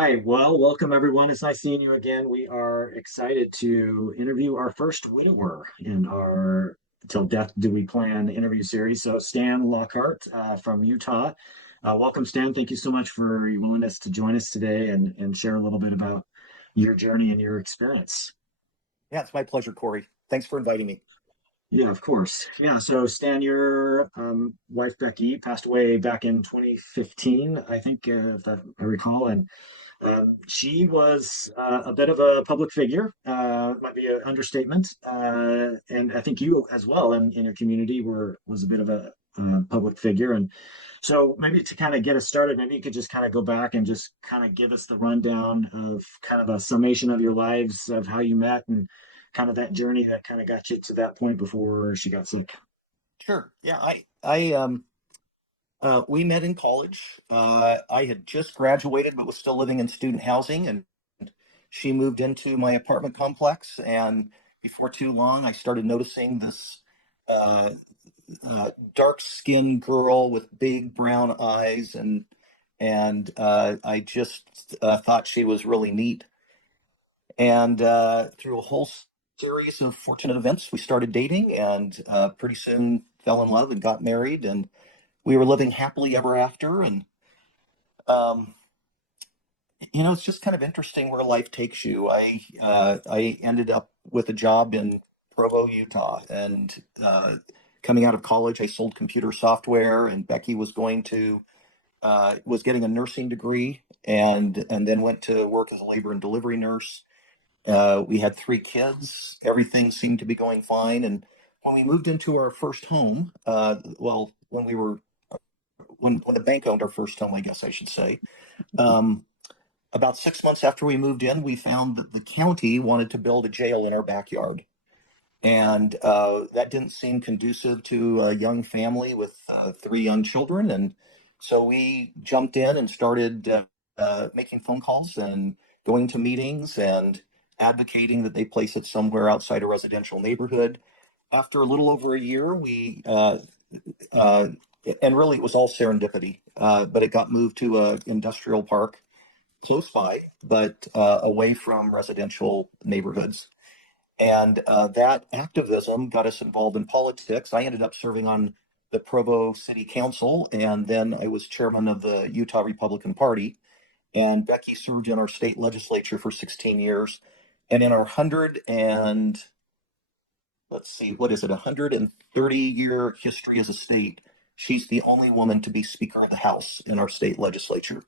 right. Well, welcome everyone. It's nice seeing you again. We are excited to interview our first widower in our Till Death Do We Plan interview series. So, Stan Lockhart from Utah. Welcome, Stan. Thank you so much for your willingness to join us today and share a little bit about your journey and your experience. Yeah, it's my pleasure, Corey. Thanks for inviting me. Yeah, of course. Yeah, so Stan, your wife Becky passed away back in 2015, I think, if I recall, and she was a bit of a public figure, might be an understatement, and I think you as well in your community was a bit of a public figure. And so maybe to kind of get us started, maybe you could just kind of go back and just kind of give us the rundown of kind of a summation of your lives, of how you met and kind of that journey that kind of got you to that point before she got sick. Sure. Yeah, we met in college. I had just graduated, but was still living in student housing, and she moved into my apartment complex. And before too long, I started noticing this uh, dark-skinned girl with big brown eyes, and I just thought she was really neat. And through a whole series of fortunate events, we started dating and pretty soon fell in love and got married. And we were living happily ever after. And, um, it's just kind of interesting where life takes you. I ended up with a job in Provo, Utah. And coming out of college, I sold computer software, and Becky was getting a nursing degree and then went to work as a labor and delivery nurse. We had three kids. Everything seemed to be going fine. And when we moved into our first home, well, when the bank owned our first home, I guess I should say, um, about 6 months after we moved in, we found that the county wanted to build a jail in our backyard. And that didn't seem conducive to a young family with three young children. And so we jumped in and started making phone calls and going to meetings and advocating that they place it somewhere outside a residential neighborhood. After a little over a year, uh, and really it was all serendipity, but it got moved to a industrial park close by, but away from residential neighborhoods. And that activism got us involved in politics. I ended up serving on the Provo City Council, and then I was chairman of the Utah Republican Party. And Becky served in our state legislature for 16 years. And in our 100 and let's see, what is it, 130-year history as a state, she's the only woman to be Speaker of the House in our state legislature.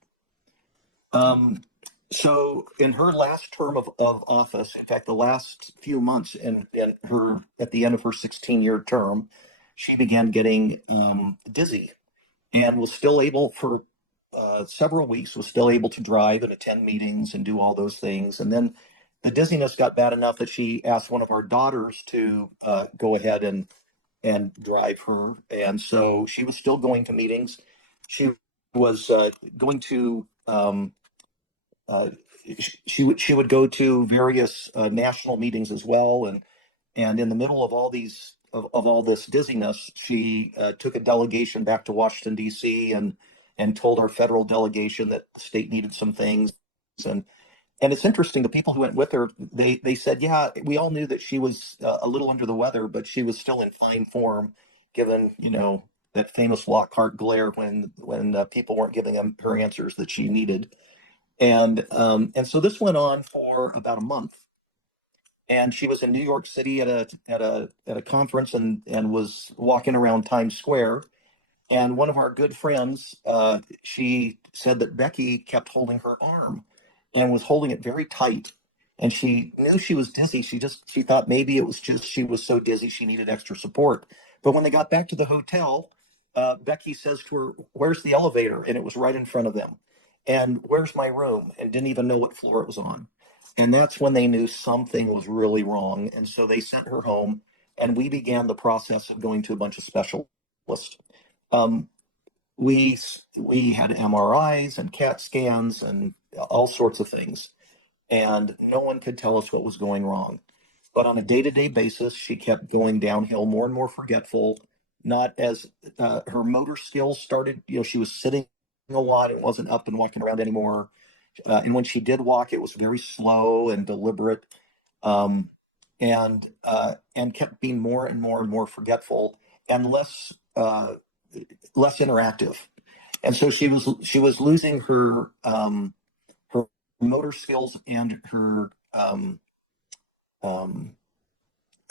Um, so in her last term of office, in fact, the last few months in her at the end of her 16-year term, she began getting dizzy and was still able for several weeks was still able to drive and attend meetings and do all those things. And then the dizziness got bad enough that she asked one of our daughters to go ahead and drive her. And so she was still going to meetings. She was going to uh, she would go to various national meetings as well, and in the middle of all this dizziness, she took a delegation back to Washington D.C. and told our federal delegation that the state needed some things. And it's interesting, the people who went with her, they said, yeah, we all knew that she was a little under the weather, but she was still in fine form, given that famous Lockhart glare when people weren't giving her answers that she needed. And so this went on for about a month, and she was in New York City at a conference and was walking around Times Square. And one of our good friends, she said that Becky kept holding her arm and was holding it very tight. And she knew she was dizzy. She thought maybe it was just she was so dizzy she needed extra support. But when they got back to the hotel, Becky says to her, "Where's the elevator?" And it was right in front of them. And "Where's my room?" And didn't even know what floor it was on. And that's when they knew something was really wrong. And so they sent her home, and we began the process of going to a bunch of specialists. Um, we we had MRIs and CAT scans and all sorts of things, and no one could tell us what was going wrong. But on a day-to-day basis, she kept going downhill, more and more forgetful. Not as Her motor skills started, she was sitting a lot and wasn't up and walking around anymore. And when she did walk, it was very slow and deliberate, um, and kept being more and more and more forgetful and less interactive. And so she was losing her motor skills and um,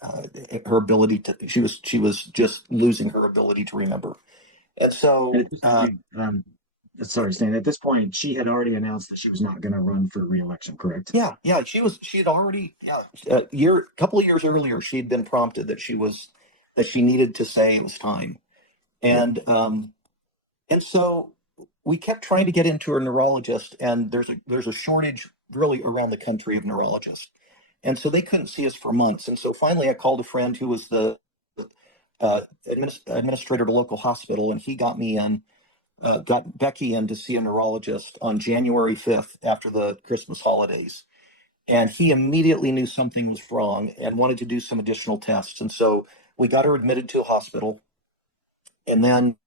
uh, her ability to. She was just losing her ability to remember. And And so, at this point, sorry, Stan, at this point, she had already announced that she was not going to run for reelection, correct? yeah, yeah, she had already, yeah, couple of years earlier, she had been prompted that she needed to say it was time. And so we kept trying to get into a neurologist, and there's a shortage really around the country of neurologists. And so they couldn't see us for months. And so finally I called a friend who was the administrator at a local hospital, and he got Becky in to see a neurologist on January 5th after the Christmas holidays. And he immediately knew something was wrong and wanted to do some additional tests. And so we got her admitted to a hospital. And then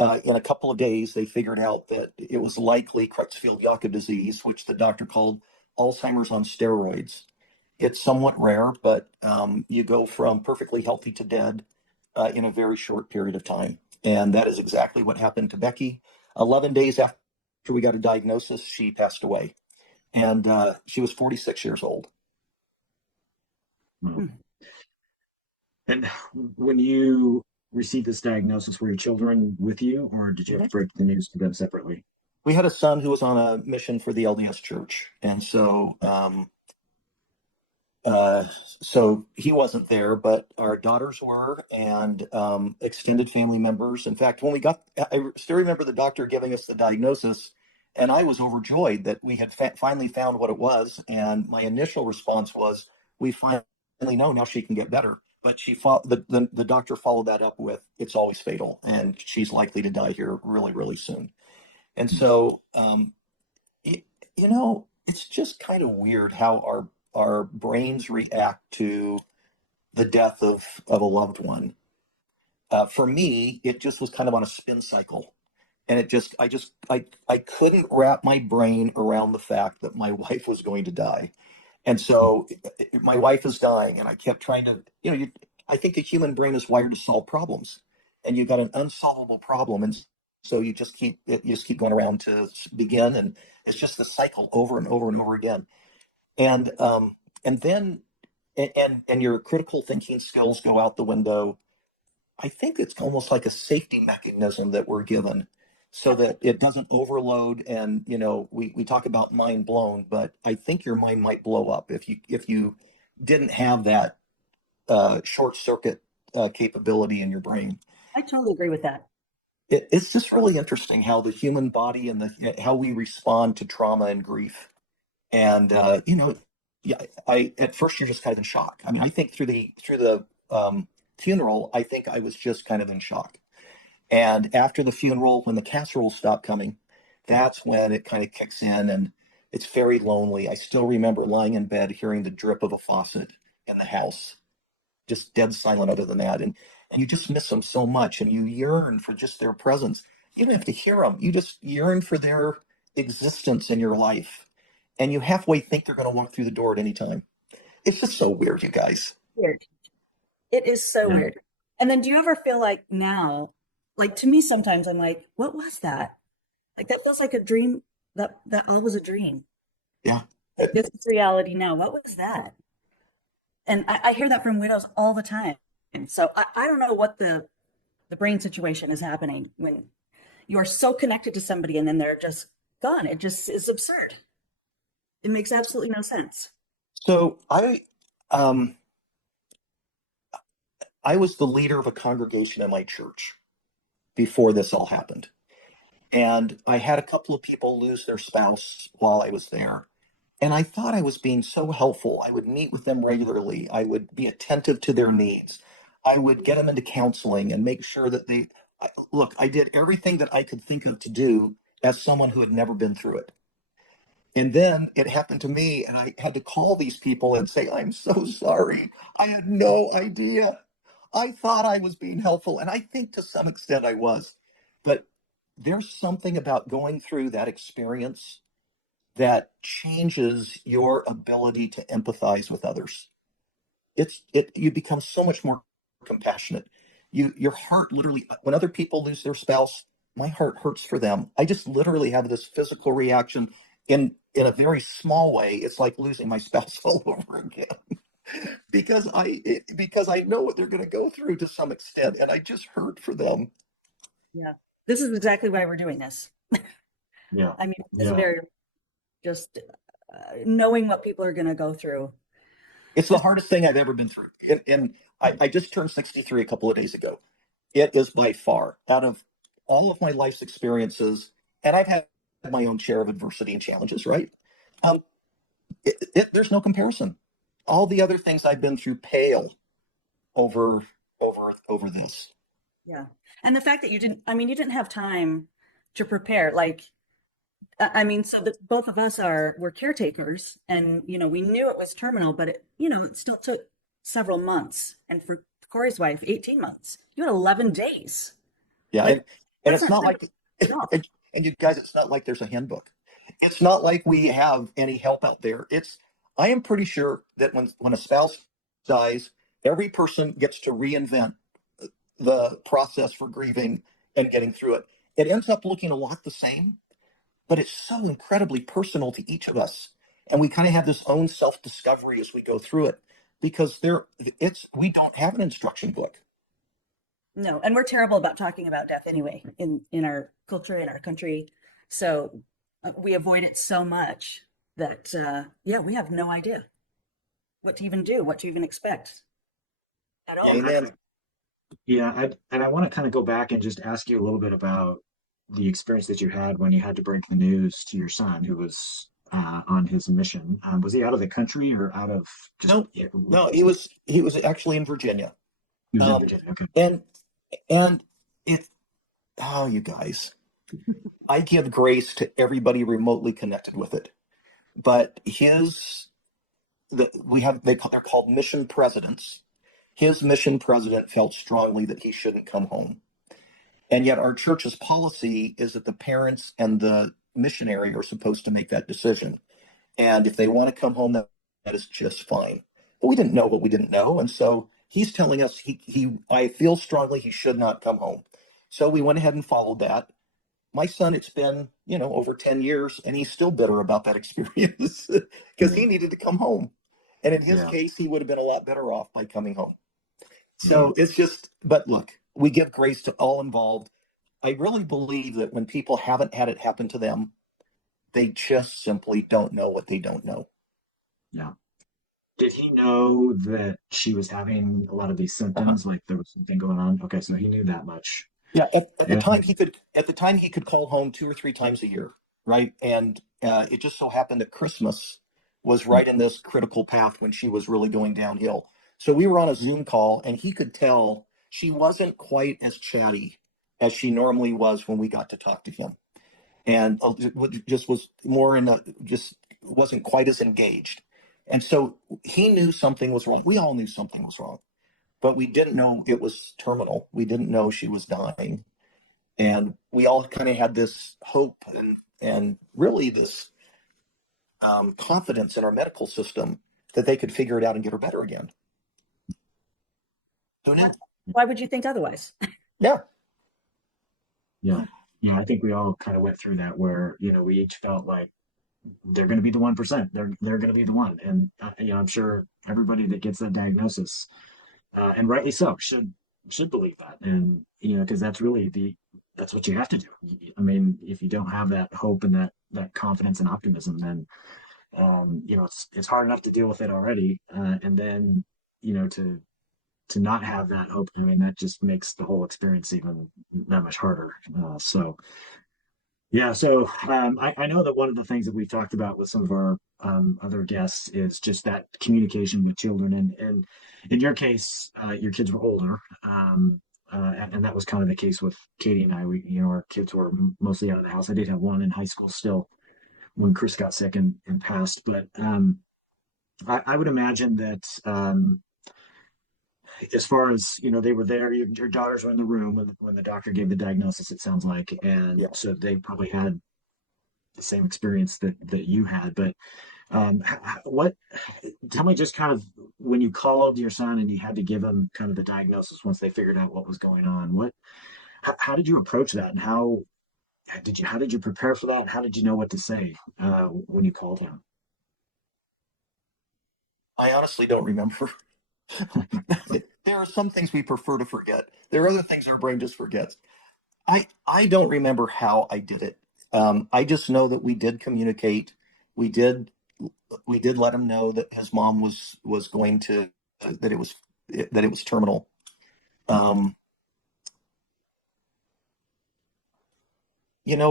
in a couple of days, they figured out that it was likely Creutzfeldt-Jakob disease, which the doctor called Alzheimer's on steroids. It's somewhat rare, but you go from perfectly healthy to dead in a very short period of time. And that is exactly what happened to Becky. 11 days after we got a diagnosis, she passed away. And she was 46 years old. No. And when you received this diagnosis, were your children with you, or did you break the news to them separately? We had a son who was on a mission for the LDS Church. And uh, so he wasn't there, but our daughters were, and extended family members. In fact, I still remember the doctor giving us the diagnosis, and I was overjoyed that we had finally found what it was. And my initial response was, "We finally know now she can get better." But the doctor followed that up with, "It's always fatal, and she's likely to die here really, really soon." And so, it, it's just kind of weird how our brains react to the death of a loved one. For me, it just was kind of on a spin cycle, and I couldn't wrap my brain around the fact that my wife was going to die. And so my wife is dying, and I kept trying to, I think the human brain is wired to solve problems, and you've got an unsolvable problem, and so you just keep going around to begin, and it's just the cycle over and over and over again. And then and your critical thinking skills go out the window. I think it's almost like a safety mechanism that we're given so that it doesn't overload. And we talk about mind blown, but I think your mind might blow up if you didn't have that short circuit capability in your brain. I totally agree with that. It's just really interesting how the human body and how we respond to trauma and grief. And yeah, I at first you're just kind of in shock. I mean, I think through the funeral, I think I was just kind of in shock. And after the funeral, when the casserole stopped coming, that's when it kind of kicks in, and it's very lonely. I still remember lying in bed, hearing the drip of a faucet in the house, just dead silent other than that. And you just miss them so much, and you yearn for just their presence. You don't have to hear them. You just yearn for their existence in your life. And you halfway think they're going to walk through the door at any time. It's just so weird, you guys. Weird. It is so Yeah. weird. And then do you ever feel like now, like to me sometimes I'm like, what was that? Like that feels like a dream that all was a dream. Yeah. Like this is reality now. What was that? And I hear that from widows all the time. And so I don't know what the brain situation is happening when you are so connected to somebody and then they're just gone. It just is absurd. It makes absolutely no sense. So um I was the leader of a congregation in my church before this all happened. And I had a couple of people lose their spouse while I was there. And I thought I was being so helpful. I would meet with them regularly. I would be attentive to their needs. I would get them into counseling and make sure that look, I did everything that I could think of to do as someone who had never been through it. And then it happened to me, and I had to call these people and say, "I'm so sorry. I had no idea. I thought I was being helpful." And I think to some extent I was. But there's something about going through that experience that changes your ability to empathize with others. You become so much more compassionate. Your heart literally, when other people lose their spouse, my heart hurts for them. I just literally have this physical reaction in a very small way. It's like losing my spouse all over again because I know what they're going to go through to some extent, and I just hurt for them. Yeah. This is exactly why we're doing this. Yeah. I mean, it's Yeah. very just knowing what people are going to go through. It's the Just, hardest thing I've ever been through, and I just turned 63 a couple of days ago. It is by far out of all of my life's experiences, and I've had my own share of adversity and challenges, right? Um, there's no comparison. All the other things I've been through pale over this. yeah. And the fact that you didn't have time to prepare. Like, I mean, so that both of us were caretakers and, we knew it was terminal, but it still took several months. And for Corey's wife, 18 months. You had 11 days. Yeah, Like, and that's it's not not simple like enough. and you guys, it's not like there's a handbook. It's not like we have any help out there. I am pretty sure that when a spouse dies, every person gets to reinvent the process for grieving and getting through it. It ends up looking a lot the same, but it's so incredibly personal to each of us. And we kind of have this own self-discovery as we go through it because we don't have an instruction book. No, and we're terrible about talking about death anyway in our culture, in our country. So we avoid it so much that yeah, we have no idea what to even do, what to even expect at all. Amen. And I want to kind of go back and just ask you a little bit about the experience that you had when you had to break the news to your son who was on his mission. Was he out of the country or out of just, No, yeah, no, he was actually in Virginia. he was in Um, Virginia? Okay. and and it oh, you guys, I give grace to everybody remotely connected with it. But they're called mission presidents. His mission president felt strongly that he shouldn't come home. And yet our church's policy is that the parents and the missionary are supposed to make that decision. And if they want to come home, that is just fine. But we didn't know what we didn't know. And so he's telling us I feel strongly he should not come home. So we went ahead and followed that. My son, it's been, over 10 years, and he's still bitter about that experience because Yeah. he needed to come home. And in his Yeah. case, he would have been a lot better off by coming home. Yeah. So it's just, but look, we give grace to all involved. I really believe that when people haven't had it happen to them, they just simply don't know what they don't know. Yeah. Did he know that she was having a lot of these Uh-huh. symptoms, like there was something going on? Okay, so he knew that much. Yeah, at the time And he could call home 2 or 3 times a year, right? And it just so happened that Christmas was right in this critical path when she was really going downhill. So we were on a Zoom call, and he could tell she wasn't quite as chatty as she normally was when we got to talk to him, and just was more just wasn't quite as engaged. And so he knew something was wrong. We all knew something was wrong, but we didn't know it was terminal. We didn't know she was dying, and we all kind of had this hope and really this confidence in our medical system that they could figure it out and get her better again. Who Why, knew? why would you think otherwise? Yeah. yeah, yeah, I think we all kind of went through that where, we each felt like they're going to be the 1%. They're going to be the one. And, I'm sure everybody that gets that diagnosis, and rightly so, should believe that. And, because that's really that's what you have to do. I mean, if you don't have that hope and that confidence and optimism, then, it's hard enough to deal with it already. And then, to not have that hope, I mean, that just makes the whole experience even that much harder. So, yeah, so I know that one of the things that we've talked about with some of our other guests is just that communication with children. And in your case, your kids were older, and that was kind of the case with Katie and I. Our kids were mostly out of the house. I did have one in high school still when Chris got sick and passed, but I would imagine that as far as they were there. Your daughters were in the room when the doctor gave the diagnosis. It sounds like, and Yeah. so they probably had the same experience that you had. But what? Tell me just kind of when you called your son and you had to give him kind of the diagnosis once they figured out what was going on. How did you approach that, and how did you prepare for that, and how did you know what to say when you called him? I honestly don't remember. There are some things we prefer to forget. There are other things our brain just forgets. I don't remember how I did it. I just know that we did communicate. We did we did let him know that his mom was going to that it was terminal. Um,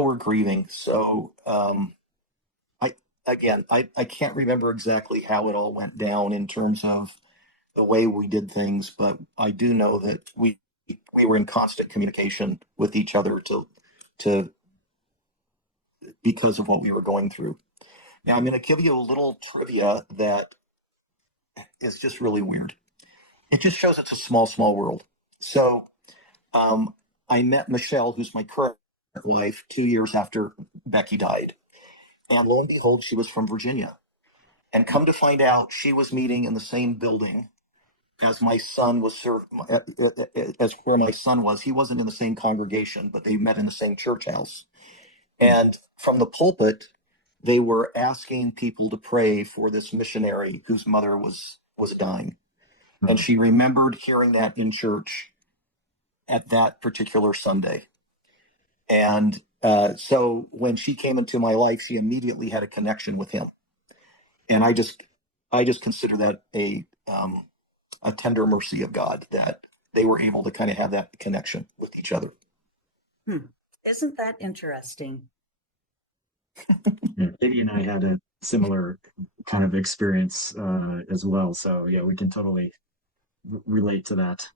we're grieving, so I I can't remember exactly how it all went down in terms of the way we did things, but I do know that we were in constant communication with each other to because of what we were going through. Now I'm going to give you a little trivia that is just really weird. It just shows it's a small world. So um, I met Michelle, who's my current wife, 2 years after Becky died, and lo and behold, she was from Virginia. And come to find out, she was meeting in the same building as my son was served, as where my son was. He wasn't in the same congregation, but they met in the same church house. And from the pulpit, they were asking people to pray for this missionary whose mother was dying. And Oh, she remembered hearing that in church at that particular Sunday. And so when she came into my life, she immediately had a connection with him. And I just consider that a tender mercy of God that they were able to kind of have that connection with each other. Hmm. Isn't that interesting? yeah. Katie and I had a similar kind of experience as well. So yeah, we can totally relate to that.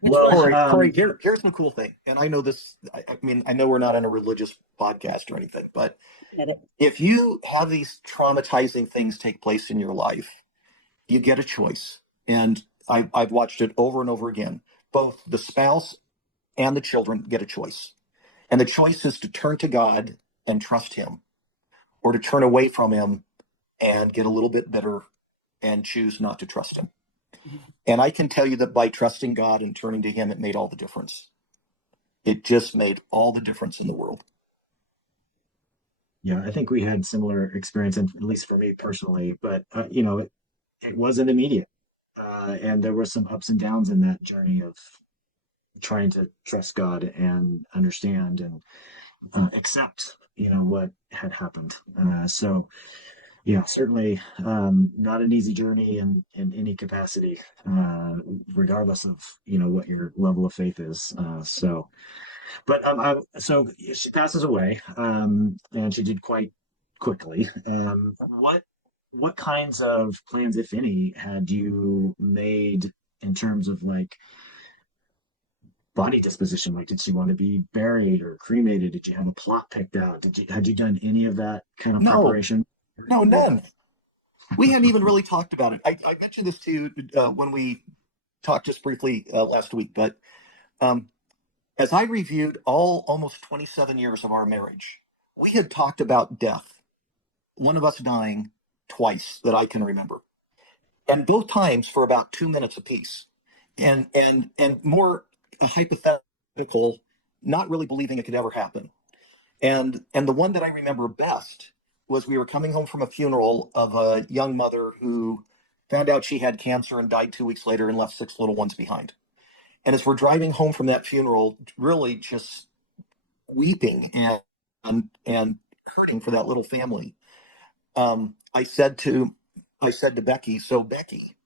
Which Well, one? Corey, here's the cool thing. And I know this, I mean, I know we're not on a religious podcast or anything, but Get it. if you have these traumatizing things take place in your life, you get a choice. And I've watched it over and over again. Both the spouse and the children get a choice. And the choice is to turn to God and trust Him, or to turn away from Him and get a little bit bitter and choose not to trust Him. And I can tell you that by trusting God and turning to Him, it made all the difference. It just made all the difference in the world. yeah, I think we had similar experience, and at least for me personally. But it wasn't immediate, and there were some ups and downs in that journey of trying to trust God and understand and accept, what had happened. So yeah, certainly not an easy journey in any capacity, regardless of what your level of faith is. So she passes away, and she did quite quickly. What kinds of plans, if any, had you made in terms of like body disposition? Like, did she want to be buried or cremated? Did you have a plot picked out? Had you done any of that kind of No, preparation? no, none. We hadn't even really talked about it. I mentioned this to you when we talked just briefly last week, but um, as I reviewed all almost 27 years of our marriage, we had talked about death, one of us dying twice that I can remember, and both times for about 2 minutes apiece, and more a hypothetical, not really believing it could ever happen. And the one that I remember best was we were coming home from a funeral of a young mother who found out she had cancer and died 2 weeks later and left 6 little ones behind. And as we're driving home from that funeral, really just weeping and hurting for that little family, um, I said to I said to Becky, "So Becky,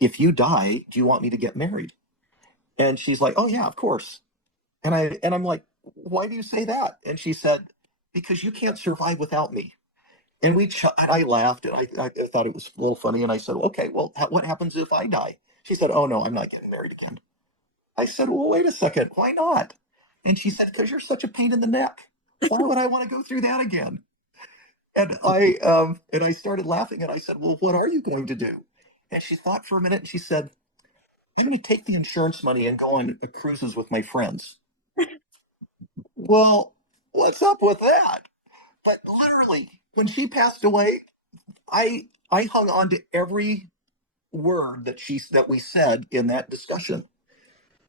if you die, do you want me to get married?" And she's like, "Oh yeah, of course." And I'm like, "Why do you say that?" And she said, "Because you can't survive without me." And I laughed, and I thought it was a little funny. And I said, "Okay, well, what happens if I die?" She said, "Oh no, I'm not getting married again." I said, "Well, wait a second, why not?" And she said, "Because you're such a pain in the neck. Why would I want to go through that again?" And I started laughing, and I said, "Well, what are you going to do?" And she thought for a minute, and she said, "I'm going to take the insurance money and go on cruises with my friends." Well, what's up with that? But literally, when she passed away, I hung on to every word that we said in that discussion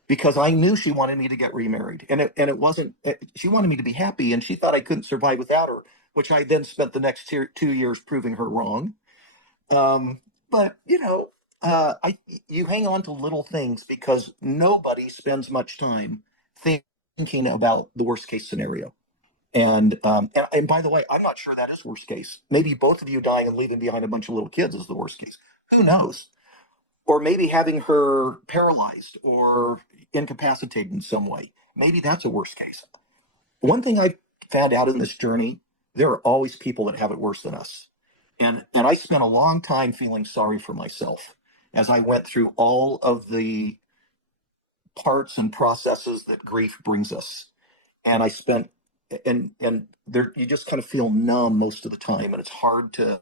because I knew she wanted me to get remarried, and it wasn't. She wanted me to be happy, and she thought I couldn't survive without her, which I then spent the next 2 years proving her wrong. Um, but I you hang on to little things because nobody spends much time thinking about the worst case scenario. And by the way, I'm not sure that is worst case. Maybe both of you dying and leaving behind a bunch of little kids is the worst case. Who knows? Or maybe having her paralyzed or incapacitated in some way. Maybe that's a worst case. One thing I found out in this journey, there are always people that have it worse than us. And I spent a long time feeling sorry for myself as I went through all of the parts and processes that grief brings us. And I spent and there you just kind of feel numb most of the time, and it's hard to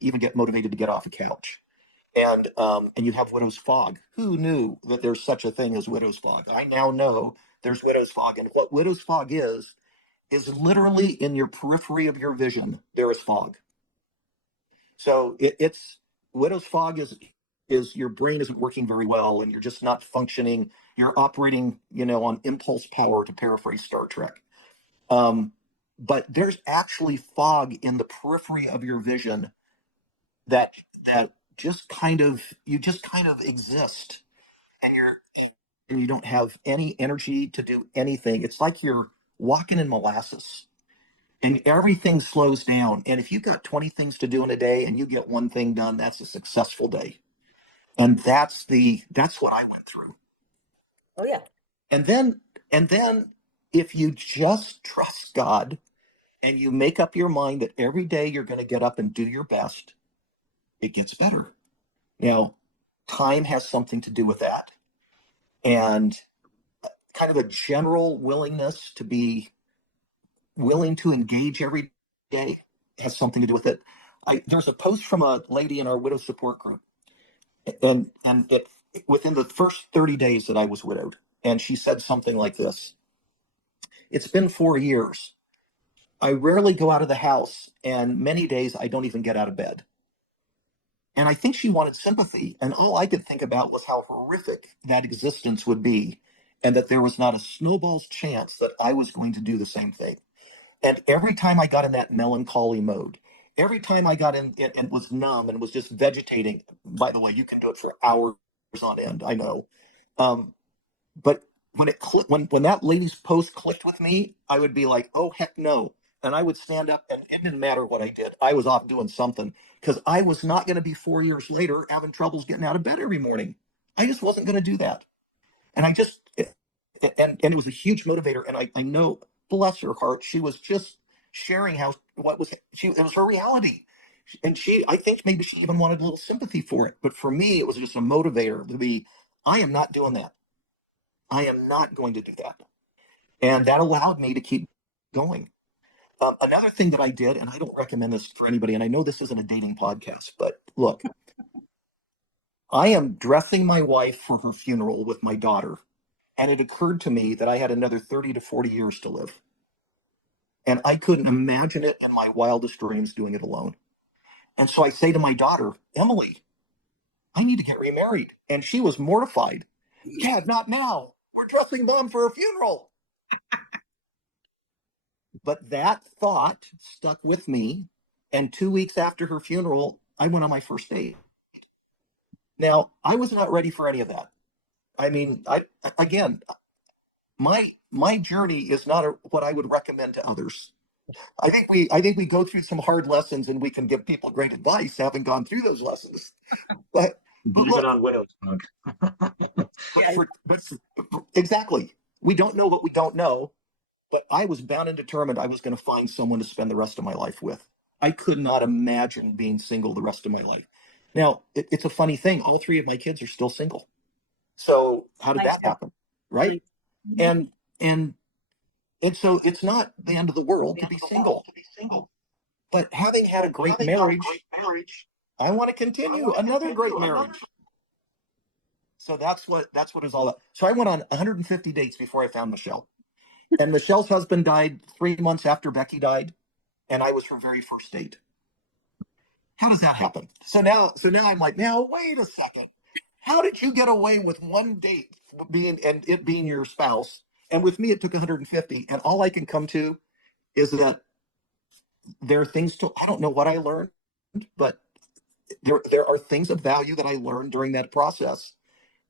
even get motivated to get off a couch. And you have widow's fog. Who knew that there's such a thing as widow's fog? I now know there's widow's fog, and what widow's fog is literally in your periphery of your vision. There is fog. So it's widow's fog is your brain isn't working very well, and you're just not functioning. You're operating, on impulse power, to paraphrase Star Trek. Um, but there's actually fog in the periphery of your vision that that just kind of exist, and you don't have any energy to do anything. It's like you're walking in molasses, and everything slows down. And if you've got 20 things to do in a day and you get one thing done, that's a successful day. And that's what I went through. Oh yeah. And then if you just trust God and you make up your mind that every day you're going to get up and do your best, it gets better. Now, time has something to do with that. And kind of a general willingness to be willing to engage every day has something to do with it. There's a post from a lady in our widow support group, and it within the first 30 days that I was widowed, and she said something like this: "It's been 4 years. I rarely go out of the house, and many days I don't even get out of bed." And I think she wanted sympathy, and all I could think about was how horrific that existence would be, and that there was not a snowball's chance that I was going to do the same thing. And every time I got in that melancholy mode, every time I got in and was numb and was just vegetating, by the way, you can do it for hours on end, I know. Um, but when that lady's post clicked with me, I would be like, oh heck no. And I would stand up, and it didn't matter what I did. I was off doing something because I was not going to be 4 years later having troubles getting out of bed every morning. I just wasn't going to do that. And I just and it was a huge motivator. And I know, bless her heart, she was just sharing how what was she it was her reality. And I think maybe she even wanted a little sympathy for it. But for me, it was just a motivator to be, I am not doing that. I am not going to do that. And that allowed me to keep going. Another thing that I did, and I don't recommend this for anybody, and I know this isn't a dating podcast, but look, I am dressing my wife for her funeral with my daughter, and it occurred to me that I had another 30 to 40 years to live. And I couldn't imagine it in my wildest dreams doing it alone. And so I say to my daughter, Emily, I need to get remarried. And she was mortified. Dad, not now. We're dressing mom for a funeral. But that thought stuck with me. And 2 weeks after her funeral, I went on my first date. Now, I was not ready for any of that. I mean, again, my journey is not what I would recommend to others. I think we go through some hard lessons, and we can give people great advice having gone through those lessons. But Blame it look, on widow's fog. Yeah. exactly, we don't know what we don't know. But I was bound and determined I was going to find someone to spend the rest of my life with. I could not imagine being single the rest of my life. Now, it's a funny thing. All three of my kids are still single. So how did Nice. that happen? Right? Mhm. And and and so it's not the end of the world to be single. But having had a great marriage, I want to continue another great marriage. So that's what it's all about. So I went on 150 dates before I found Michelle. And Michelle's husband died 3 months after Becky died. and I was her very first date. How does that happen? So now I'm like, now wait a second. How did you get away with one date being and it being your spouse? And with me, it took 150. And all I can come to is that there are things to, I don't know what I learned, but there are things of value that I learned during that process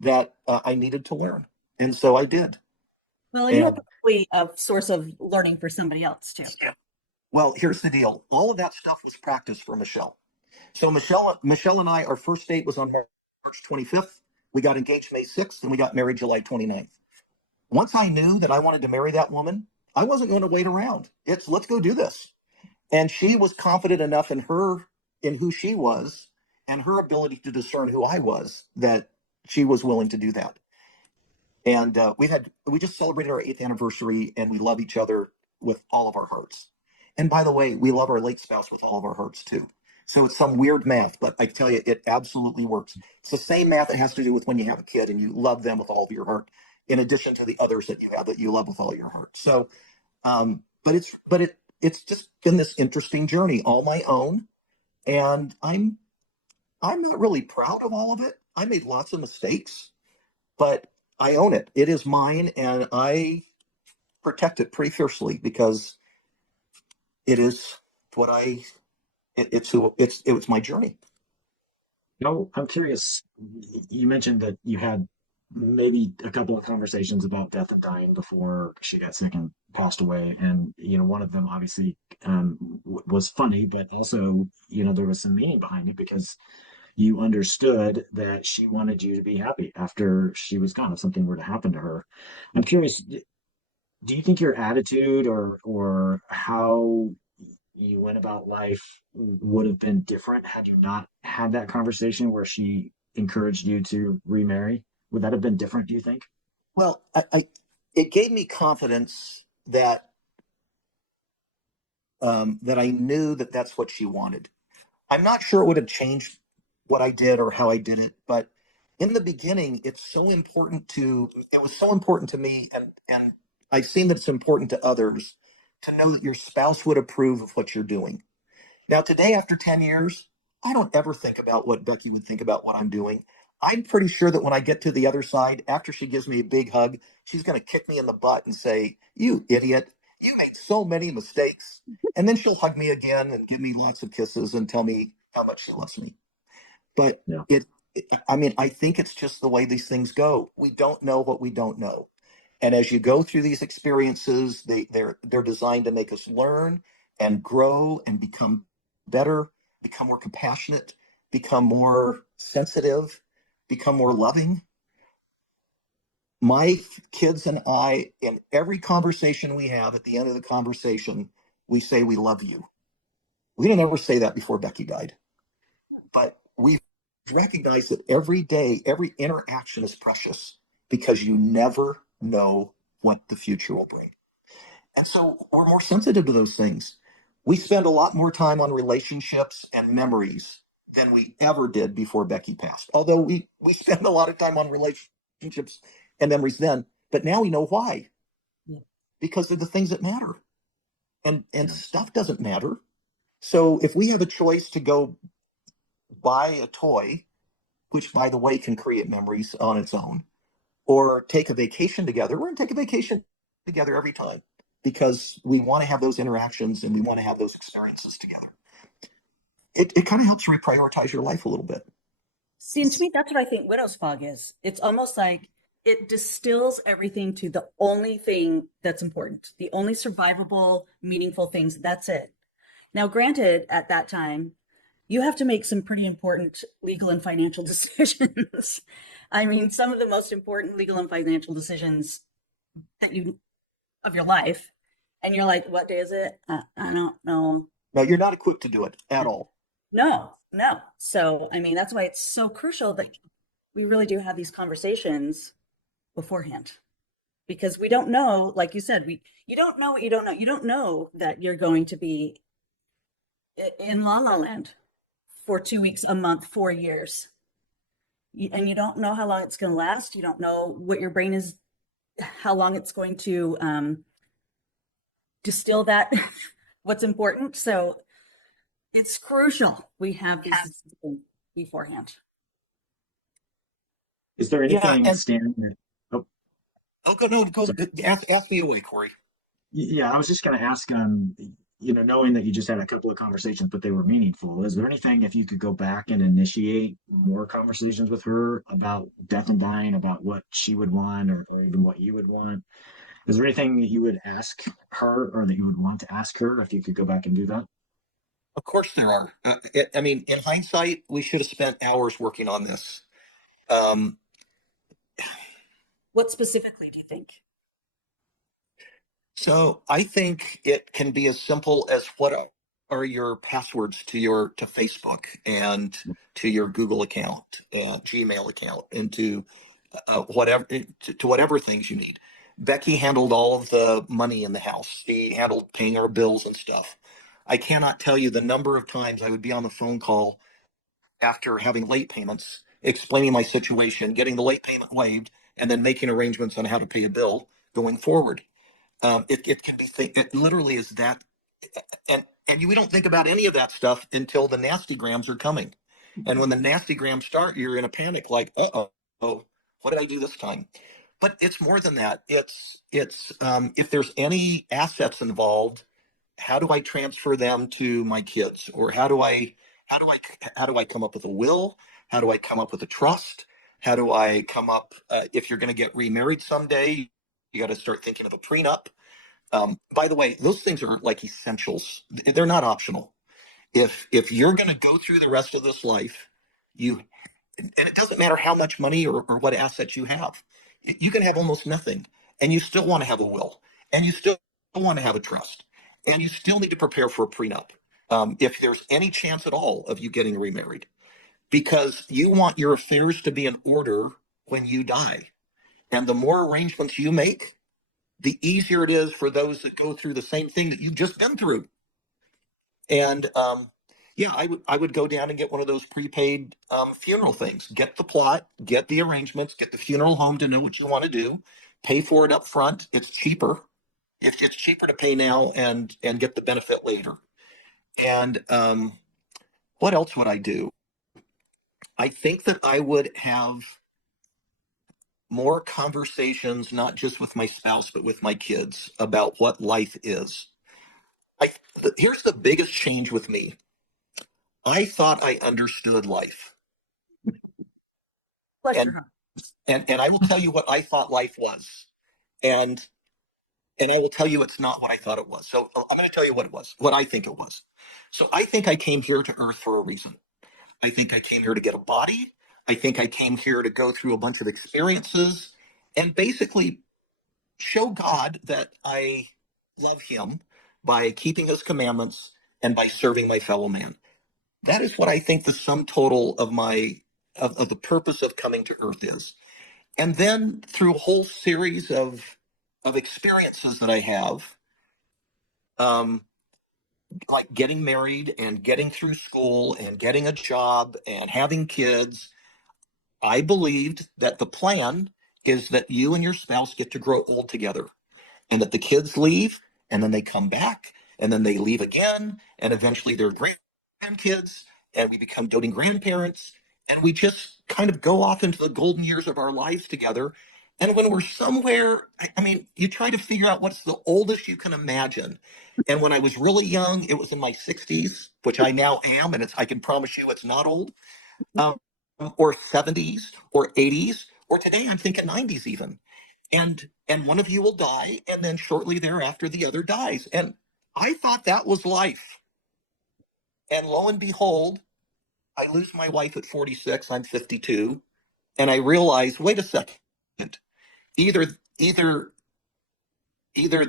that I needed to learn. And so I did. Well, and you're And probably a source of learning for somebody else too. well, here's the deal. All of that stuff was practice for Michelle. So Michelle and I, our first date was on March 25th. We got engaged May 6th and we got married July 29th. Once I knew that I wanted to marry that woman, I wasn't going to wait around. It's let's go do this. And she was confident enough in who she was and her ability to discern who I was that she was willing to do that. And we just celebrated our 8th anniversary, and we love each other with all of our hearts. And by the way, we love our late spouse with all of our hearts too. So it's some weird math, but I tell you, it absolutely works. It's the same math that has to do with when you have a kid and you love them with all of your heart, in addition to the others that you have that you love with all your heart. So, but it's just been this interesting journey, all my own, and I'm not really proud of all of it. I made lots of mistakes, but I own it. It is mine, and I protect it pretty fiercely because it is what it was my journey. No, I'm curious. You mentioned that you had maybe a couple of conversations about death and dying before she got sick and passed away, and one of them obviously was funny, but also there was some meaning behind it because you understood that she wanted you to be happy after she was gone if something were to happen to her. I'm curious, do you think your attitude or how you went about life would have been different had you not had that conversation where she encouraged you to remarry? Would that have been different, do you think? Well, it gave me confidence that I knew that that's what she wanted. I'm not sure it would have changed what I did or how I did it, but in the beginning, it was so important to me, and I've seen that it's important to others to know that your spouse would approve of what you're doing. Now, today, after 10 years, I don't ever think about what Becky would think about what I'm doing. I'm pretty sure that when I get to the other side, after she gives me a big hug, she's going to kick me in the butt and say, "You idiot, you made so many mistakes." And then she'll hug me again and give me lots of kisses and tell me how much she loves me. But Yeah. I mean, I think it's just the way these things go. We don't know what we don't know. And as you go through these experiences, they're designed to make us learn and grow and become better, become more compassionate, become more sensitive, become more loving. My kids and I, in every conversation we have, at the end of the conversation, we say we love you. We didn't ever say that before Becky died, but we recognize that every day, every interaction is precious because you never know what the future will bring. And so we're more sensitive to those things. We spend a lot more time on relationships and memories than we ever did before Becky passed. Although we spend a lot of time on relationships and memories then, but now we know why. Yeah. Because they're the things that matter. And Yeah. stuff doesn't matter. So if we have a choice to go buy a toy, which by the way can create memories on its own, or take a vacation together, we're going to take a vacation together every time because we want to have those interactions and we want to have those experiences together. It kind of helps reprioritize your life a little bit. See, and to me, that's what I think widow's fog is. It's almost like it distills everything to the only thing that's important, the only survivable, meaningful things. That's it. Now, granted, at that time, you have to make some pretty important legal and financial decisions. I mean, some of the most important legal and financial decisions that you of your life. And you're like, what day is it? I don't know. Now, you're not equipped to do it at all. No, no. So, I mean, that's why it's so crucial that we really do have these conversations beforehand because we don't know, like you said, you don't know what you don't know. You don't know that you're going to be in La La Land for 2 weeks, a month, 4 years. And you don't know how long it's going to last. You don't know what your brain is, how long it's going to distill that what's important. So it's crucial we have these discussions beforehand. Is there Yeah, anything, and Stan? Oh, go sorry. ask me away, Corey. Yeah, I was just going to ask, knowing that you just had a couple of conversations, but they were meaningful, is there anything, if you could go back and initiate more conversations with her about death and dying, about what she would want, or even what you would want? Is there anything that you would ask her, or that you would want to ask her, if you could go back and do that? Of course there are. I mean, in hindsight, we should have spent hours working on this. Um, What specifically do you think? so I think it can be as simple as are your passwords to Facebook and to your Google account and Gmail account and to whatever things you need. Becky handled all of the money in the house. She handled paying our bills and stuff. I cannot tell you the number of times I would be on the phone call after having late payments, explaining my situation, getting the late payment waived, and then making arrangements on how to pay a bill going forward. It can be it literally is that, and we don't think about any of that stuff until the nasty grams are coming, and when the nasty grams start, you're in a panic, like, oh, what did I do this time? But it's more than that. It's if there's any assets involved, how do I transfer them to my kids, or how do I how do I come up with a will? How do I come up with a trust? How do I come up if you're going to get remarried someday? You got to start thinking of a prenup. By the way, those things are like essentials. They're not optional. If you're going to go through the rest of this life, you and it doesn't matter how much money or what assets you have. You can have almost nothing, and you still want to have a will, and you still want to have a trust, and you still need to prepare for a prenup if there's any chance at all of you getting remarried, because you want your affairs to be in order when you die. And the more arrangements you make, the easier it is for those that go through the same thing that you've just been through. And yeah, I would go down and get one of those prepaid funeral things. Get the plot, get the arrangements, get the funeral home to know what you want to do, pay for it up front. It's cheaper. It's cheaper to pay now and get the benefit later. And what else would I do? I think that I would have more conversations, not just with my spouse, but with my kids about what life is. I, Here's the biggest change with me. I thought I understood life. Bless your And heart. and I will tell you what I thought life was. And and I will tell you it's not what I thought it was. So I'm going to tell you what it was, what I think it was. So I think I came here to Earth for a reason. I think I came here to get a body. I think I came here to go through a bunch of experiences and basically show God that I love him by keeping his commandments and by serving my fellow man. That is what I think the sum total of of the purpose of coming to earth is. And then through a whole series of experiences that I have, um, like getting married and getting through school and getting a job and having kids, I believed that the plan is that you and your spouse get to grow old together, and that the kids leave and then they come back and then they leave again, and eventually they're grandkids, and we become doting grandparents, and we just kind of go off into the golden years of our lives together. And when we're somewhere, I mean, you try to figure out what's the oldest you can imagine. And when I was really young, it was in my 60s, which I now am, and I can promise you it's not old, um, or 70s or 80s, or today I'm thinking 90s even. And one of you will die, and then shortly thereafter the other dies. And I thought that was life. And lo and behold, I lose my wife at 46, I'm 52, and I realize, wait a second. Either either either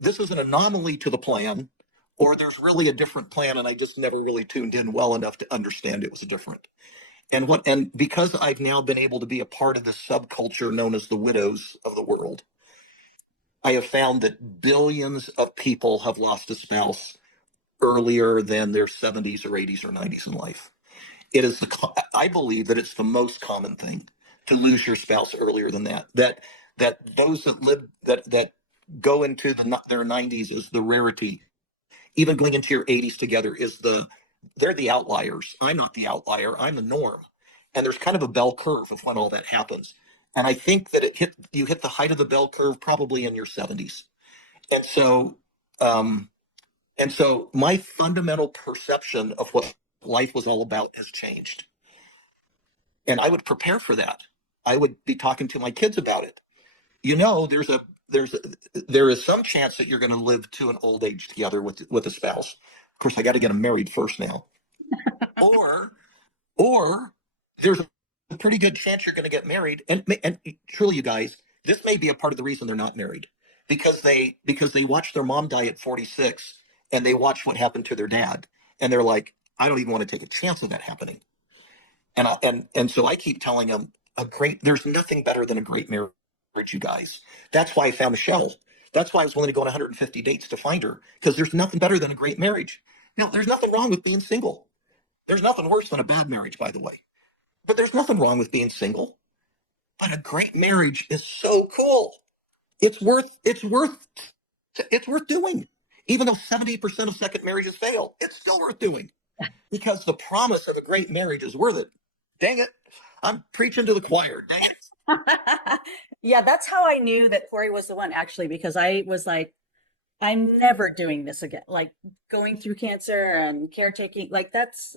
this is an anomaly to the plan, or there's really a different plan, and I just never really tuned in well enough to understand it was different. And because I've now been able to be a part of this subculture known as the widows of the world, I have found that billions of people have lost a spouse earlier than their 70s or 80s or 90s in life. I believe that it's the most common thing to lose your spouse earlier than that. That those that live that go into their 90s is the rarity, even going into your 80s together they're the outliers. I'm not the outlier. I'm the norm. And there's kind of a bell curve of when all that happens. And I think that you hit the height of the bell curve probably in your 70s. And so, um, and so my fundamental perception of what life was all about has changed. And I would prepare for that. I would be talking to my kids about it. You know, there is some chance that you're going to live to an old age together with a spouse. Of course, I got to get them married first now. Or or there's a pretty good chance you're going to get married, and truly, you guys, this may be a part of the reason they're not married, because they watched their mom die at 46, and they watched what happened to their dad, and they're like, I don't even want to take a chance of that happening. And so I keep telling them, there's nothing better than a great marriage, you guys. That's why I found Michelle. That's why I was willing to go on 150 dates to find her, because there's nothing better than a great marriage. Now, there's nothing wrong with being single. There's nothing worse than a bad marriage, by the way. But there's nothing wrong with being single. But a great marriage is so cool. It's worth doing. Even though 70% of second marriages fail, it's still worth doing because the promise of a great marriage is worth it. Dang it. I'm preaching to the choir. Dang it. Yeah, that's how I knew that Corey was the one, actually, because I was like, I'm never doing this again. Like going through cancer and caretaking, like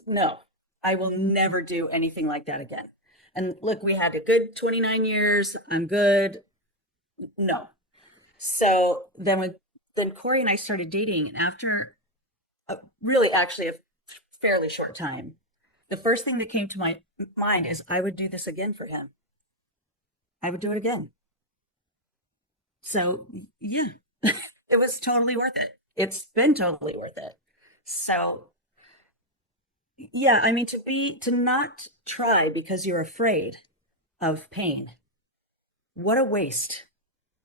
no, I will never do anything like that again. And look, we had a good 29 years. I'm good. No. So then Corey and I started dating, and after really actually a fairly short time, the first thing that came to my mind is I would do this again for him. I would do it again. So yeah, it was totally worth it. It's been totally worth it. So yeah, I mean to not try because you're afraid of pain. What a waste.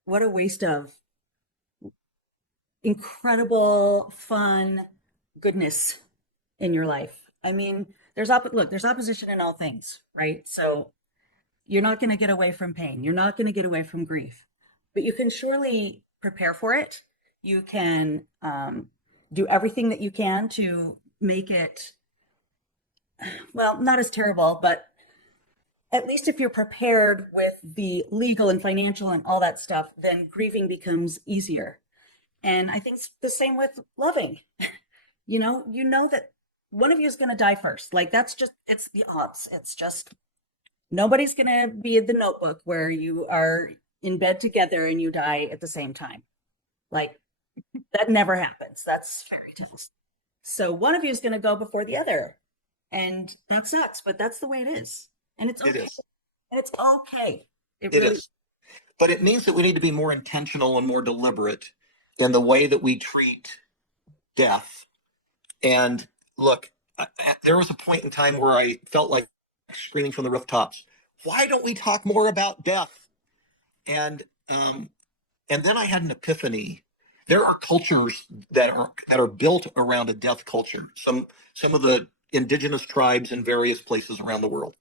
What a waste of incredible fun goodness in your life. I mean, there's opposition in all things, right? So you're not going to get away from pain. You're not going to get away from grief, but you can surely prepare for it. You can do everything that you can to make it, well, not as terrible, but at least if you're prepared with the legal and financial and all that stuff, then grieving becomes easier. And I think it's the same with loving. You know that one of you is going to die first. Like it's the odds. It's just nobody's going to be in the Notebook where you are in bed together and you die at the same time. Like that never happens. That's fairy tales. So one of you is going to go before the other. And that sucks, but that's the way it is. And it's It okay. is. And it's okay. It It really is. But it means that we need to be more intentional and more deliberate in the way that we treat death. And look, there was a point in time where I felt like screaming from the rooftops, why don't we talk more about death? And um, and then I had an epiphany. There are cultures that are built around a death culture. Some of the indigenous tribes in various places around the world.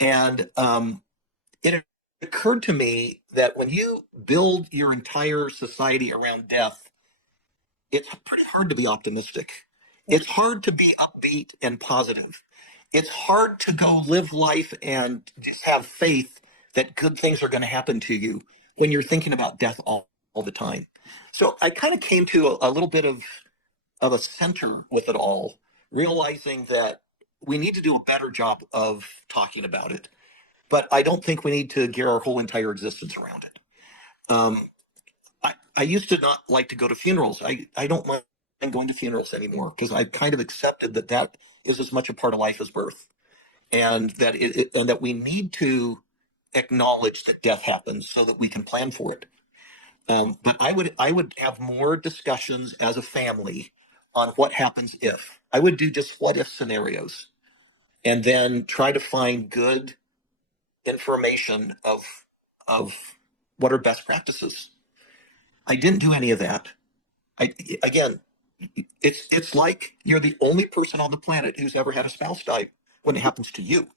And it occurred to me that when you build your entire society around death, it's pretty hard to be optimistic. It's hard to be upbeat and positive. It's hard to go live life and just have faith that good things are going to happen to you when you're thinking about death all the time. So I kind of came to a little bit of a center with it all, realizing that we need to do a better job of talking about it. But I don't think we need to gear our whole entire existence around it. Um, I used to not like to go to funerals. I don't mind going to funerals anymore because I've kind of accepted that that is as much a part of life as birth, and that and that we need to acknowledge that death happens so that we can plan for it. But I would have more discussions as a family on what happens if. I would do just what if scenarios, and then try to find good information of what are best practices. I didn't do any of that. I again, it's like you're the only person on the planet who's ever had a spouse die when it happens to you.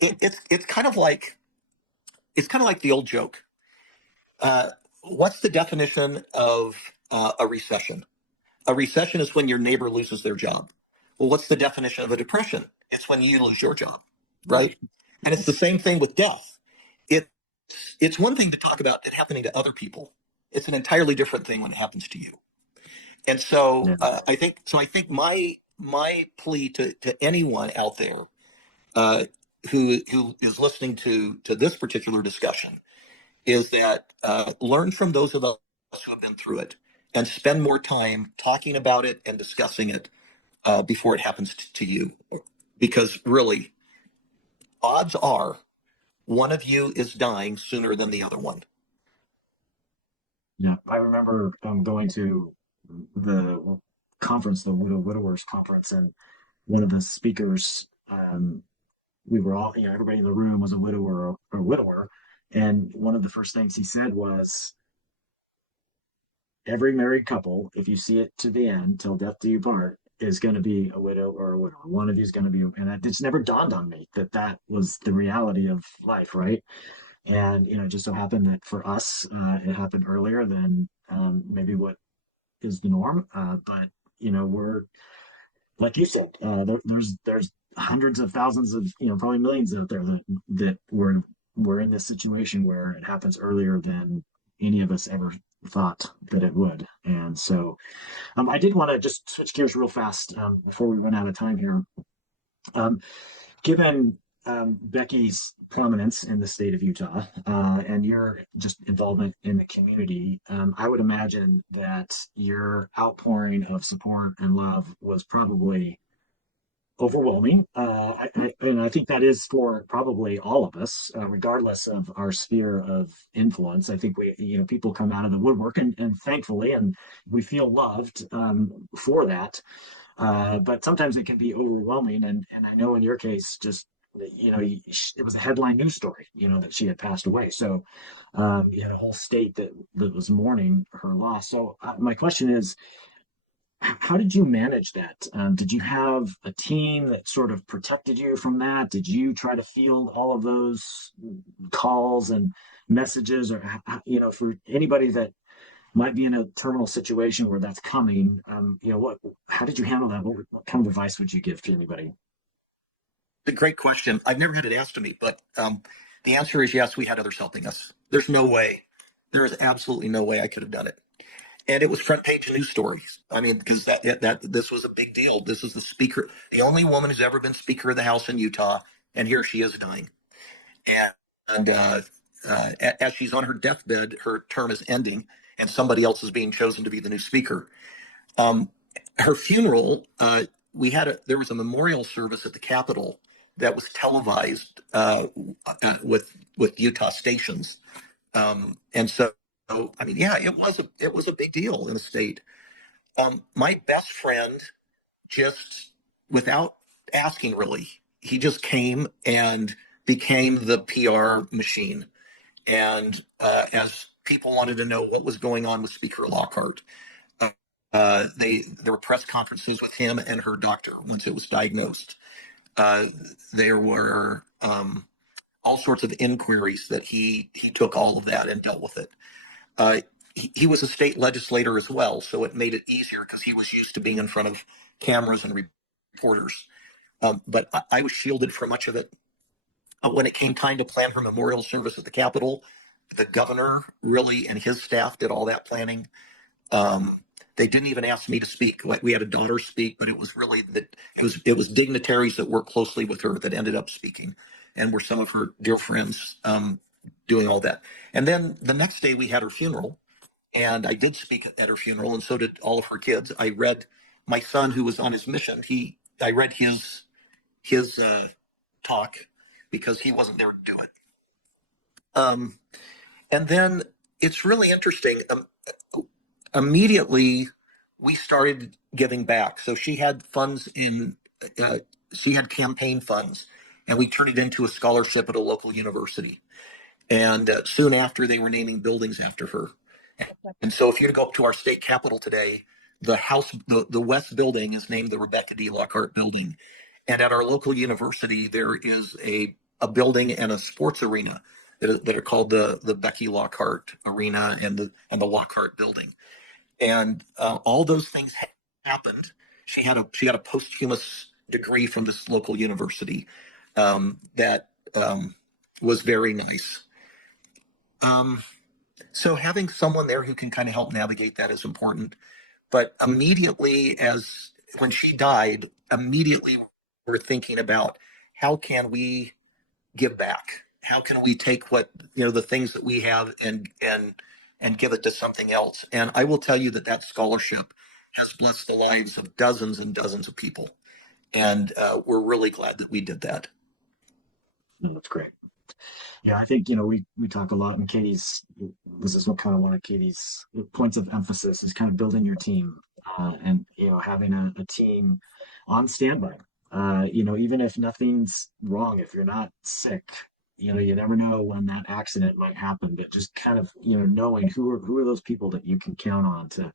It's kind of like the old joke. What's the definition of a recession? A recession is when your neighbor loses their job. Well, what's the definition of a depression? It's when you lose your job, right? And it's the same thing with death. It, it's one thing to talk about it happening to other people. It's an entirely different thing when it happens to you. And so Yeah. I think my plea to anyone out there uh, who is listening to this particular discussion is that learn from those of us who have been through it and spend more time talking about it and discussing it before it happens to you. Because really, odds are one of you is dying sooner than the other one. Yeah. I remember going to the conference, the widowers conference, and one of the speakers, we were all, everybody in the room was a widower or widower. And one of the first things he said was, every married couple, if you see it to the end, till death do you part, is going to be a widow or a widower. One of you is going to be, and it just never dawned on me that that was the reality of life, right? And it just so happened that for us, it happened earlier than maybe what is the norm. But we're like you said, there's hundreds of thousands of probably millions out there that we're in this situation where it happens earlier than any of us ever thought that it would. And so I did want to just switch gears real fast before we run out of time here. Um, Given Becky's prominence in the state of Utah and your just involvement in the community, I would imagine that your outpouring of support and love was probably overwhelming. And I think that is for probably all of us, regardless of our sphere of influence. I think people come out of the woodwork and thankfully, and we feel loved for that. But sometimes it can be overwhelming. And I know in your case, just, it was a headline news story, that she had passed away. So you had a whole state that was mourning her loss. So my question is, how did you manage that? Did you have a team that sort of protected you from that? Did you try to field all of those calls and messages, or for anybody that might be in a terminal situation where that's coming, how did you handle that? What kind of advice would you give to anybody? It's a great question. I've never had it asked to me, but the answer is yes, we had others helping us. There's no way. There is absolutely no way I could have done it. And it was front page news stories. I mean, because that this was a big deal. This is the speaker, the only woman who's ever been Speaker of the House in Utah, and here she is dying. And as she's on her deathbed, her term is ending, and somebody else is being chosen to be the new Speaker. Um, Her funeral, there was a memorial service at the Capitol that was televised with Utah stations, and so I mean, yeah, it was a big deal in the state. My best friend just, without asking really, he just came and became the PR machine. And as people wanted to know what was going on with Speaker Lockhart, there were press conferences with him and her doctor once it was diagnosed. There were all sorts of inquiries that he took all of that and dealt with it. Uh, he was a state legislator as well, so it made it easier because he was used to being in front of cameras and reporters. But I was shielded for much of it. When it came time to plan her memorial service at the Capitol, the governor really and his staff did all that planning. Um, they didn't even ask me to speak. Like, we had a daughter speak, but it was really that it was dignitaries that worked closely with her that ended up speaking, and were some of her dear friends doing all that. And then the next day we had her funeral, and I did speak at her funeral, and so did all of her kids. I read my son, who was on his mission. I read his talk because he wasn't there to do it. Um, and then it's really interesting. Immediately, we started giving back. So she had funds uh, she had campaign funds, and we turned it into a scholarship at a local university. And soon after, they were naming buildings after her. And so if you go up to our state capitol today, the West building is named the Rebecca D. Lockhart building. And at our local university, there is a building and a sports arena that are called the Becky Lockhart Arena and the Lockhart building. And all those things happened, she had a posthumous degree from this local university that was very nice. Um, so having someone there who can kind of help navigate that is important. But immediately, as when she died, immediately we're thinking about how can we give back? How can we take what, the things that we have and give it to something else? And I will tell you that that scholarship has blessed the lives of dozens and dozens of people, and we're really glad that we did that. No, that's great. Yeah, I think, we talk a lot, and this is what kind of one of Katie's points of emphasis is kind of building your team, and, having a team on standby. Even if nothing's wrong, if you're not sick, you never know when that accident might happen, but just kind of, knowing who are those people that you can count on to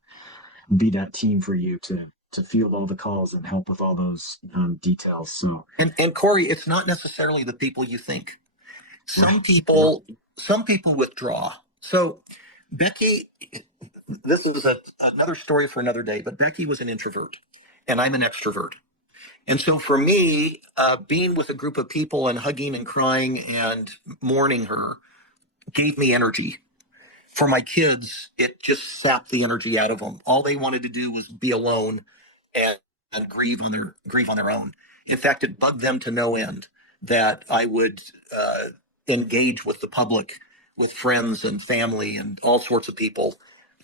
be that team for you to field all the calls and help with all those details. So, And Corey, it's not necessarily the people you think. Some right. Yeah. people, some people withdraw. So Becky, this is another story for another day, but Becky was an introvert and I'm an extrovert. And so for me, being with a group of people and hugging and crying and mourning her gave me energy. For my kids, it just sapped the energy out of them. All they wanted to do was be alone and, and grieve on their own. In fact, it bugged them to no end that I would engage with the public, with friends and family and all sorts of people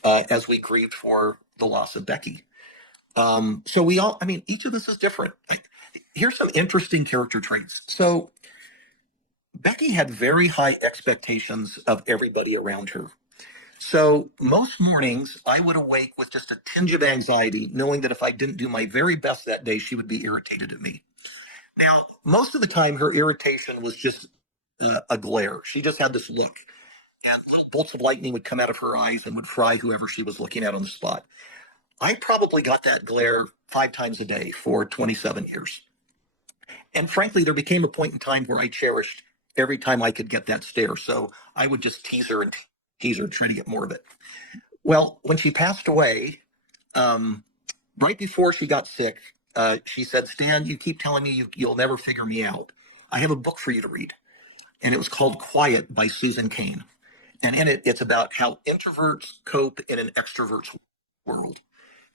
as we grieved for the loss of Becky. So each of us is different. Here's some interesting character traits. So Becky had very high expectations of everybody around her. So most mornings I would awake with just a tinge of anxiety, knowing that if I didn't do my very best that day, she would be irritated at me. Now, most of the time, her irritation was just a glare. She just had this look, and little bolts of lightning would come out of her eyes and would fry whoever she was looking at on the spot. I probably got that glare 5 times a day for 27 years. And frankly, there became a point in time where I cherished every time I could get that stare. So I would just tease her and tease her, try to get more of it. Well, when she passed away, um, right before she got sick, she said, "Stan, you keep telling me you'll never figure me out. I have a book for you to read." And it was called Quiet by Susan Cain. And in it, it's about how introverts cope in an extrovert's world.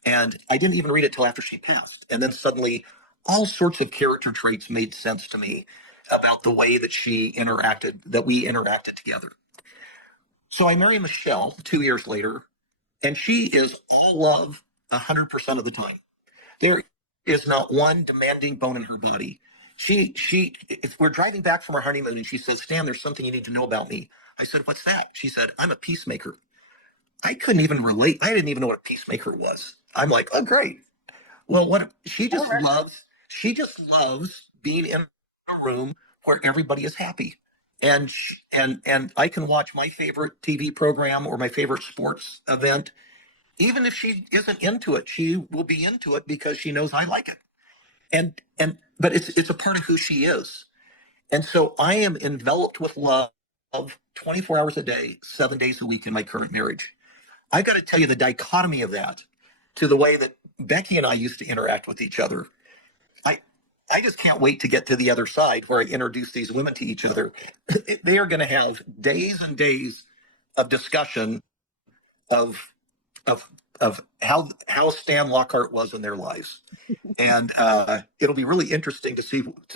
And I didn't even read it till after she passed. And then suddenly, all sorts of character traits made sense to me about the way that we interacted together. So I marry Michelle 2 years later, and she is all love 100% of the time. There is not one demanding bone in her body. If we're driving back from our honeymoon and she says, "Stan, there's something you need to know about me." I said, "What's that?" She said, "I'm a peacemaker." I couldn't even relate. I didn't even know what a peacemaker was. I'm like, "Oh, great." Well, what she just loves being in a room where everybody is happy. And I can watch my favorite TV program or my favorite sports event. Even if she isn't into it, she will be into it because she knows I like it. But it's a part of who she is. And so I am enveloped with love 24 hours a day, 7 days a week in my current marriage. I got to tell you the dichotomy of that to the way that Becky and I used to interact with each other. I I just can't wait to get to the other side where I introduce these women to each other. They are going to have days and days of discussion of of how Stan Lockhart was in their lives, and it'll be really interesting to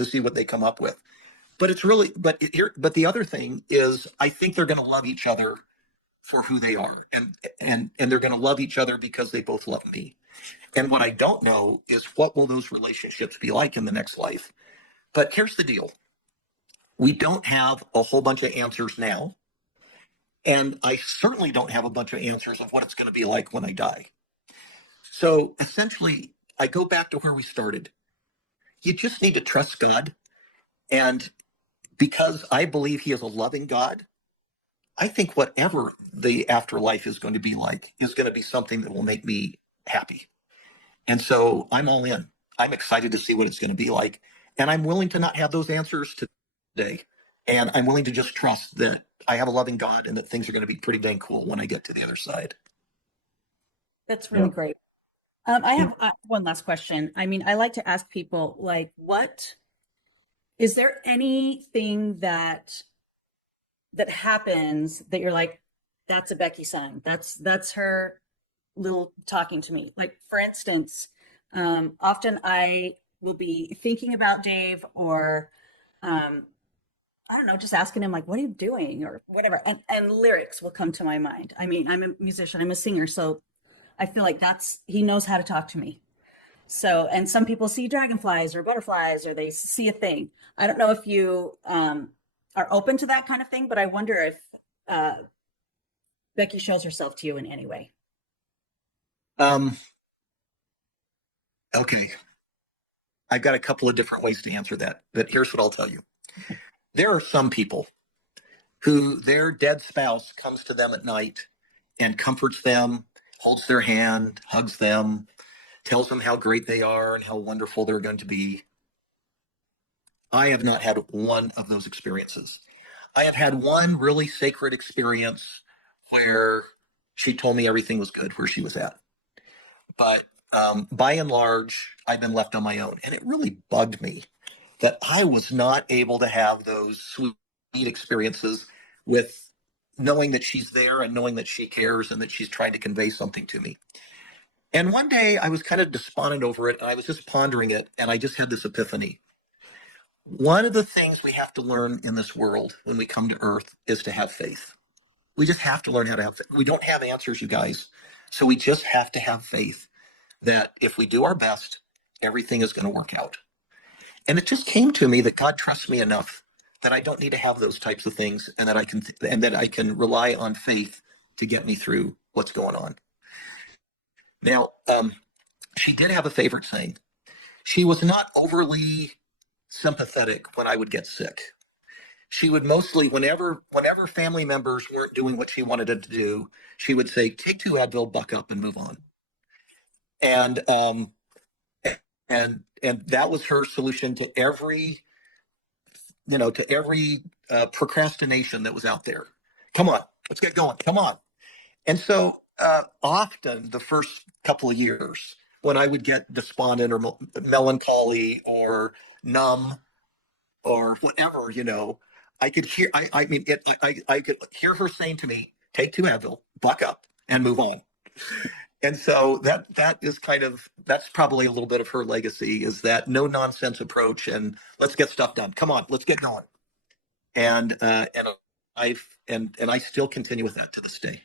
see what they come up with. But it's really but the other thing is I think they're going to love each other for who they are, and they're going to love each other because they both love me. And what I don't know is what will those relationships be like in the next life. But here's the deal: we don't have a whole bunch of answers now, and I certainly don't have a bunch of answers of what it's going to be like when I die. So essentially, I go back to where we started. You just need to trust God. And because I believe He is a loving God, I think whatever the afterlife is going to be like is going to be something that will make me happy. And so I'm all in. I'm excited to see what it's going to be like. And I'm willing to not have those answers today. And I'm willing to just trust that I have a loving God and that things are going to be pretty dang cool when I get to the other side. That's Yeah. really great. I have one last question. I mean, I like to ask people, like, what is there anything that happens that you're like, that's a Becky sign. That's her little talking to me. Like, for instance, often I will be thinking about Dave, or I don't know, just asking him like, what are you doing or whatever. And lyrics will come to my mind. I mean, I'm a musician, I'm a singer, so I feel like he knows how to talk to me. So, and some people see dragonflies or butterflies, or they see a thing. I don't know if you are open to that kind of thing, but I wonder if uh, Becky shows herself to you in any way. Um, okay. I've got a couple of different ways to answer that, but here's what I'll tell you. There are some people who their dead spouse comes to them at night and comforts them, holds their hand, hugs them, tells them how great they are and how wonderful they're going to be. I have not had one of those experiences. I have had one really sacred experience where she told me everything was good where she was at. But by and large, I've been left on my own. And it really bugged me that I was not able to have those sweet experiences with knowing that she's there and knowing that she cares and that she's trying to convey something to me. And one day I was kind of despondent over it. And I was just pondering it. And I just had this epiphany. One of the things we have to learn in this world when we come to earth is to have faith. We just have to learn how to have faith. We don't have answers, you guys. So we just have to have faith that if we do our best, everything is going to work out. And it just came to me that God trusts me enough that I don't need to have those types of things, and that I can rely on faith to get me through what's going on. Now, she did have a favorite saying. She was not overly sympathetic when I would get sick. She would mostly, whenever family members weren't doing what she wanted them to do, she would say, "Take two Advil, buck up, and move on." And and that was her solution to every procrastination that was out there. Come on, let's get going. Come on. And so often the first couple of years, when I would get despondent or melancholy or numb or whatever, I could hear. I mean, I could hear her saying to me, "Take two Advil, buck up, and move on." And so that's probably a little bit of her legacy, is that no nonsense approach and let's get stuff done. Come on, let's get going. And I still continue with that to this day.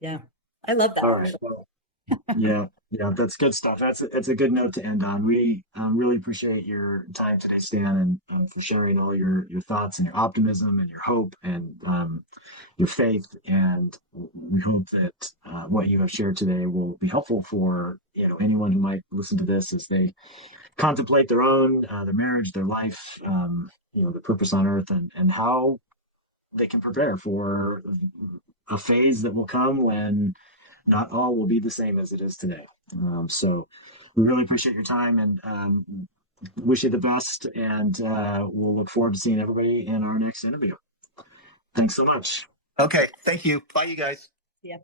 Yeah, I love that All right. actually. Well, yeah, yeah, that's good stuff. That's a good note to end on. We really appreciate your time today, Stan, and for sharing all your thoughts and your optimism and your hope and your faith. And we hope that what you have shared today will be helpful for anyone who might listen to this as they contemplate their marriage, their life, the purpose on earth, and how they can prepare for a phase that will come when not all will be the same as it is today. So we really appreciate your time and wish you the best. And we'll look forward to seeing everybody in our next interview. Thanks so much. Okay, thank you. Bye, you guys. Yeah.